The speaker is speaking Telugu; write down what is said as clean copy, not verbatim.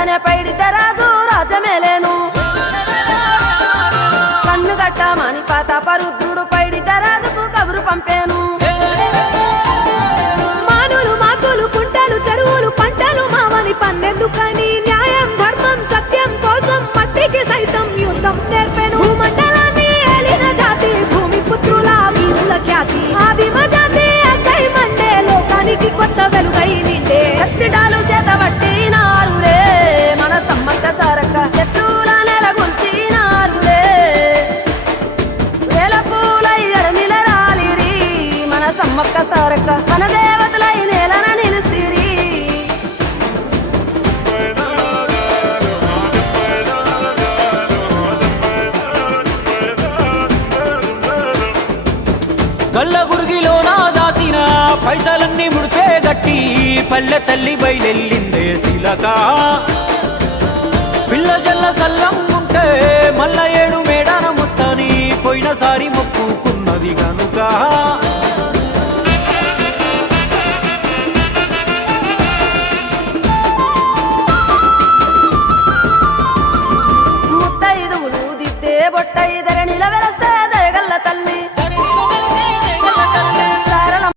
తనే పైడితే రాజు రాజమేలేను కన్ను గట్టమని ప్రతాపరుద్రుడు పైడితే రాజుకు కబురు పంపేను మానులు మాకులు కుంటలు చెరువులు పంటలు మావని పన్నెందుకని న్యాయం ధర్మం సత్యం కోసం మట్టికి సైతం యుద్ధం నేర్పెను భూమండలాన్ని ఏలిన జాతి భూమి పుత్రుల వీరుల ఖ్యాతి ఆదిమ జాతి అక్కై మండే లోకానికి కొత్త వెలుగై నిండే కత్తిడాలు చేతబట్టినారులే మన సమ్మక్క సారక్క శత్రువుల నెలగొల్చినారులే వేల పూలై అడమిల రాలిరి మన సమ్మక్క సారక్క మన దేవతలై నేలన నిలిసిరి గల్ల గురిగిలోన దాసిన పైసలన్నీ ముడిపే గట్టి పల్లె తల్లి బయలెల్లిందే శిలక పిల్ల జల్ల సల్లం ఉంటే మల్ల 7 మేడాన ముస్తాని పోయినసారి మొక్కుకున్నది గనుక